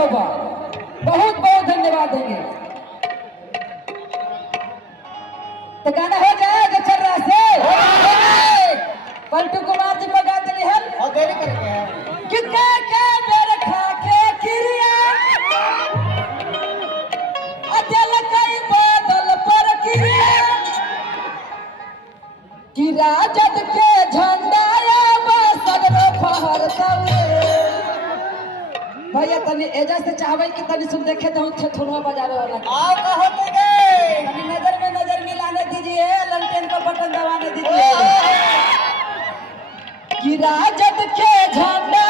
होगा, बहुत बहुत धन्यवाद देंगे। तो गाना हो जाए जो चल रहा से पलटू कुमार जी को गा दिली हल और देरी करके कितने के बेर खा के क्रिया अजल कई बादल पर क्रिया कि राजद के झंडा सगरो फहरतावे। भैया तनी एजा से चाहबै कि तनी सुन देखे तो थोड़ा बजावे वाला आओ कहो तुगे तनी नजर में नजर मिलाने दीजिए, ललटेन को बटन दबाने दीजिए कि राजद के झंडा